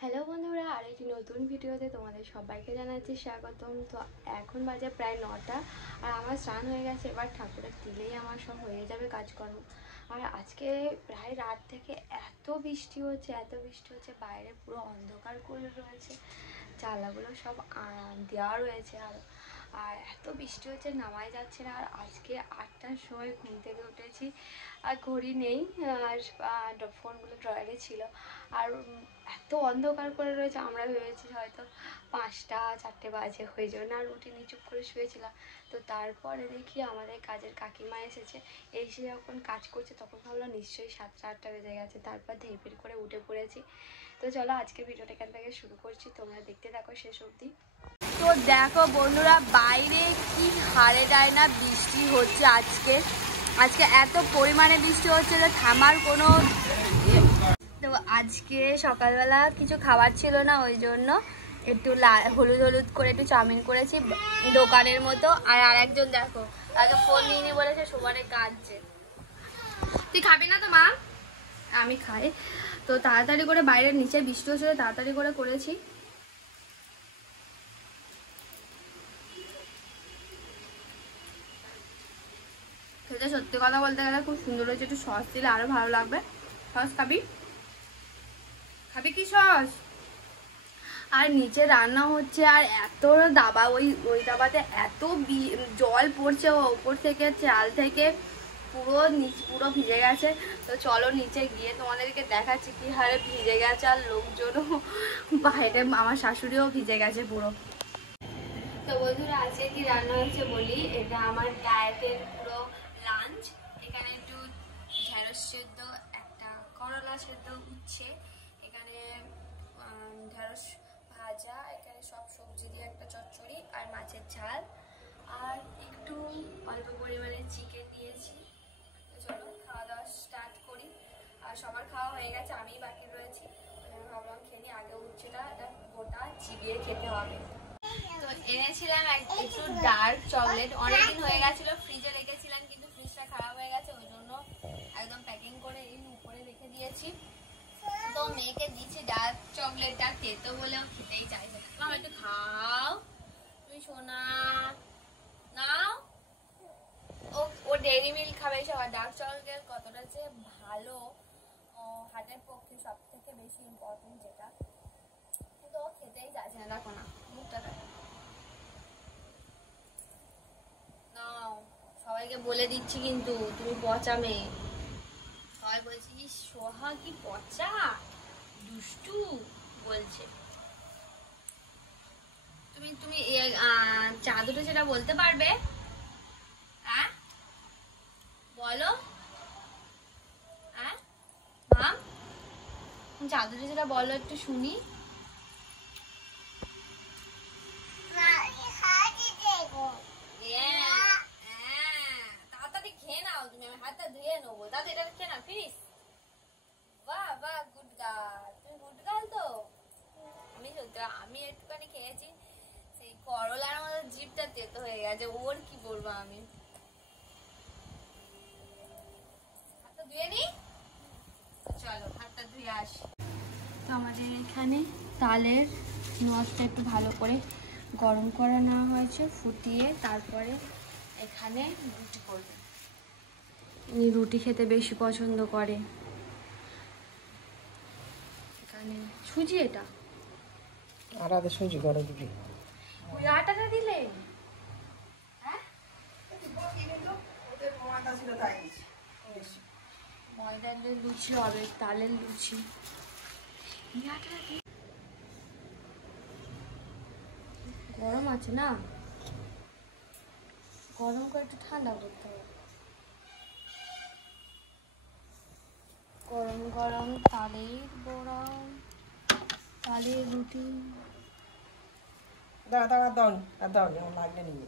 Hello বন্ধুরা, আরেকটি নতুন ভিডিওতে তোমাদের সবাইকে জানাচ্ছি স্বাগতম। তো এখন বাজে প্রায় 9টা আর আমার স্নান হয়ে গেছে। এবার ঠাকুরের দিলেই আমার সব হয়ে যাবে কাজকর্ম। আর আজকে প্রায় রাত থেকে এত বৃষ্টি হচ্ছে বাইরে পুরো অন্ধকার করে রয়েছে, জানলাগুলো সব দেওয়া রয়েছে আর এত বৃষ্টি হচ্ছে, নামাই যাচ্ছে না। আর আজকে 8টার সময় ঘুম থেকে উঠেছি, আর ঘড়ি নেই, আর ফোনগুলো ড্রয়ারে ছিল। আর এত অন্ধকার করে রয়েছে, আমরা ভেবেছি হয়তো 5টা 4টে বাজে হয়ে যাবে, না উঠিনি, চুপ করে শুয়েছিলাম। তো তারপরে দেখি আমাদের কাজের কাকিমা এসে যখন কাজ করছে তখন ভাবলাম নিশ্চয়ই 7টা 8টা বেজে গেছে। তারপর ধেইপের করে উঠে পড়েছি। তো চলো আজকে ভিডিওটা এখান থেকে শুরু করছি, তোমরা দেখতে থাকো শেষ অবধি। তো দেখো বন্ধুরা, বাইরে কি হারে যায় না বৃষ্টি হচ্ছে। আজকে এত পরিমাণে বৃষ্টি হচ্ছে যে থামার কোনো। তো আজকে সকালবেলা কিছু খাবার ছিল না, ওই জন্য একটু হলুদ করে একটু চাউমিন করেছি দোকানের মতো। আর আরেকজন দেখো তাকে ফোন নিয়ে নিয়ে বলেছে সমানে কাঁদছে। তুই খাবি না তো মা? আমি খাই। তো তাড়াতাড়ি করে বাইরের নিচে বৃষ্টি হচ্ছিল, তাড়াতাড়ি করে করেছি। খেতে সত্যি কথা বলতে গেলে খুব সুন্দর হয়েছে। একটু সস দিলে আরো ভালো লাগবে। সস খাবি? খাবি কি সস? আর নিচে রান্না হচ্ছে আর এত দাবা, ওই দাবাতে এত জল পড়ছে ওপর থেকে, চাল থেকে পুরো ভিজে গেছে। তো চলো নিচে গিয়ে তোমাদেরকে দেখাচ্ছি কি হারে ভিজে গেছে। আর লোকজনও বাইরে, আমার শাশুড়িও ভিজে গেছে পুরো। তো বন্ধুরা, আজকে কি রান্না হচ্ছে বলি। এটা আমার ডায়েটের পুরো লাঞ্চ। এখানে একটু ঢেঁড়স সেদ্ধ, একটা করলা সেদ্ধ, উচ্ছে, এখানে ঢেঁড়স ভাজা, এখানে সব সবজি দিয়ে একটা চচ্চড়ি আর মাছের ঝাল, আর একটু অল্প পরিমাণে চিকেন দিয়েছি। তো চলো খাওয়া দাওয়া স্টার্ট করি। আর সবার খাওয়া হয়ে গেছে, আমিই বাকি রয়েছি। ভাবলাম খেয়ে নিই, আগে উচ্ছেটা এটা গোটা চিবিয়ে খেতে হবে। তো এনেছিলাম একটু ডার্ক চকলেট, অনেকদিন হয়ে গেছিল, ফ্রিজে রেখেছিলাম কিন্তু ফ্রিজটা খারাপ হয়ে গেছে, ওই জন্য একদম প্যাকিং করে এই উপরে রেখে দিয়েছি। তো মেয়েকে দিচ্ছি ডার্ক চকলেটটা, তেতো বলেও খেতেই চাইছে না। মামা একটু খাও, তুমি সোনা নাও। ও ডেইরি মিল্ক খাবে সব। আর ডার্ক চকলেট কতটা যে ভালো হার্টের পক্ষে, সব থেকে বেশি ইম্পর্টেন্ট যেটা, কিন্তু ও খেতেই চাইছে না। দেখো না মুখটা দেখো। নাও, সবাইকে বলে দিচ্ছি কিন্তু তুমি পচা মেয়ে। সবাই বলছি সোহা কি পচা, দুষ্টু বলছে। তুমি চা দুটো সেটা বলতে পারবে? হ্যাঁ বলো। হ্যাঁ মা, চা দুটো সেটা বলো একটু শুনি। তাড়াতাড়ি খেয়ে নাও তুমি, আমি হাতটা ধুয়ে নেবো। দাদা এটা খেয়ে নাও প্লিজ। বাহ বাহ, গুড গার্ল, তুমি গুড গার্ল। তো আমি একটুখানি খেয়েছি, সেই করলার মতো জিভটা তেতো হয়ে গেছে। ওর কি বলবো আমি। হাতটা ধুয়ে নি, চলো হাতটা ধুয়ে আসি। তো আমাদের এখানে তালের নসটা একটু ভালো করে গরম করা নেওয়া হয়েছে, ফুটিয়ে তারপরে এখানে রুটি করবে। ইনি রুটি খেতে বেশি পছন্দ করে। এখানে সুজি, এটা আলাদা সুজি করে দিবি। ওই আটাটা দিলে হ্যাঁ, ময়দার লুচি হবে, তালের লুচি। গরম আছে না, গরম করে একটু ঠান্ডা করতে হবে। গরম গরম তালের বড়া, তালের রুটি। দাঁড়া দাও আর দাও নি, লাগলে নিয়ে।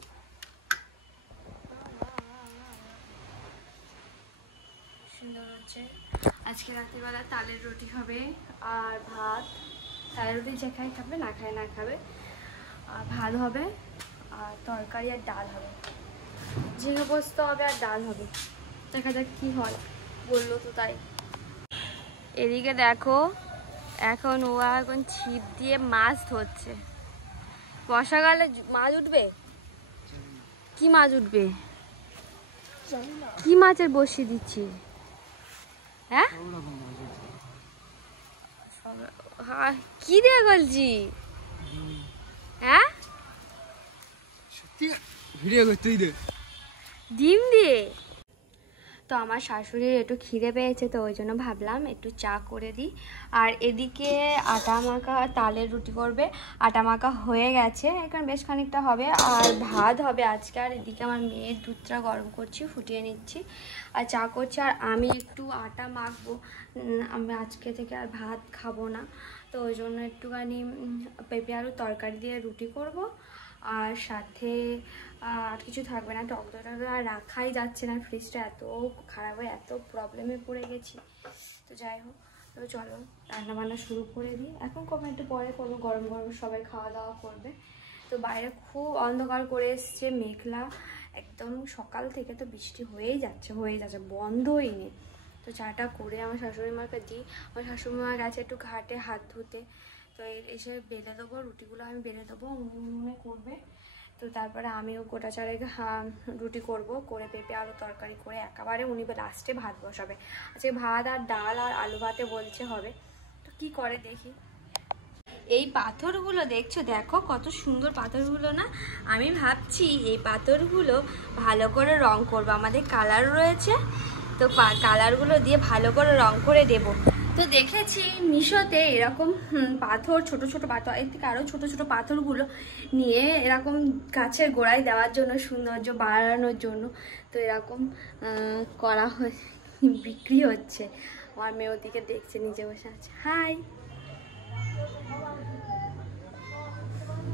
সুন্দর হচ্ছে। আজকে রাত্রিবেলা তালের রুটি হবে আর ভাত। তালের রুটি যে খাই খাবে, না খায় না খাবে। আর ভাত হবে আর তরকারি আর ডাল হবে, ঝিঙে পোস্ত হবে আর ডাল হবে। দেখা যাক কি হয়, বললো তো তাই। এদিকে দেখো এখন ছিপ দিয়ে মাছ ধরছে। বর্ষাকালে মাছ উঠবে, কি মাছ উঠবে, কি মাছের বসিয়ে দিচ্ছি? হ্যাঁ কি দিয়ে বলছি? হ্যাঁ ডিম দিয়ে। তো আমার শাশুড়ির একটু খিদে পেয়েছে, তো ওই জন্য ভাবলাম একটু চা করে দিই। আর এদিকে আটা মাখা তালের রুটি করবে, আটা মাখা হয়ে গেছে, এখন বেশ খানিকটা হবে। আর ভাত হবে আজকে। আর এদিকে আমার মেয়ের দুধটা গরম করছি, ফুটিয়ে নিচ্ছি আর চা করছি। আর আমি একটু আটা মাখবো, আমি আজকে থেকে আর ভাত খাবো না, তো ওই জন্য একটুখানি পেঁপে আলুর তরকারি দিয়ে রুটি করব। আর সাথে আর কিছু থাকবে না। টক দইটা আর রাখাই যাচ্ছে না, ফ্রিজটা এত খারাপ হয়ে এত প্রবলেমে পড়ে গেছি। তো যাই হোক, তো চলো রান্নাবান্না শুরু করে দিই। এখন কখন একটু পরে করবো, গরম গরম সবাই খাওয়া দাওয়া করবে। তো বাইরে খুব অন্ধকার করে এসছে, মেঘলা একদম, সকাল থেকে তো বৃষ্টি হয়েই যাচ্ছে বন্ধই নেই। তো চাটা করে আমার শাশুড়ি মাকে দিই। আমার শাশুড়ি মা গেছে একটু ঘাটে হাত ধুতে, তো এসে বেলে দেবো রুটিগুলো, আমি বেলে দেবো, উনুনে করবে। তো তারপরে আমিও গোটা চারেক রুটি করব, করে পেঁপে আলু তরকারি করে একেবারে উনি লাস্টে ভাত বসাবে। আজকে ভাত আর ডাল আর আলু ভাতে বলছে হবে, তো কি করে দেখি। এই পাথরগুলো দেখছো, দেখো কত সুন্দর পাথরগুলো না। আমি ভাবছি এই পাথরগুলো ভালো করে রং করবো, আমাদের কালার রয়েছে, তো কালারগুলো দিয়ে ভালো করে রং করে দেব। তো দেখেছি মিশোতে এরকম পাথর, ছোট ছোট পাথর, এর থেকে আরও ছোট ছোট পাথরগুলো নিয়ে এরকম গাছের গোড়ায় দেওয়ার জন্য, সৌন্দর্য বাড়ানোর জন্য, তো এরকম করা বিক্রি হচ্ছে। আমার মেয়ে ওদিকে দেখছে, নিজে বসে আছে। হাই।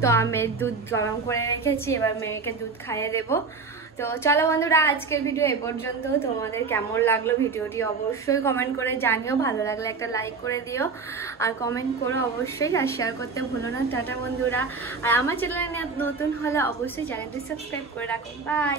তো আমি দুধ গরম করে রেখেছি, এবার মেয়েকে দুধ খাইয়ে দেবো। তো চলো বন্ধুরা, আজকের ভিডিও এ পর্যন্ত। তোমাদের কেমন লাগলো ভিডিওটি অবশ্যই কমেন্ট করে জানিও, ভালো লাগলে একটা লাইক করে দিও আর কমেন্ট করো অবশ্যই, আর শেয়ার করতে ভুলো না। টাটা বন্ধুরা, আর আমার চ্যানেলে নতুন হলে অবশ্যই চ্যানেলটি সাবস্ক্রাইব করে রাখো। বাই।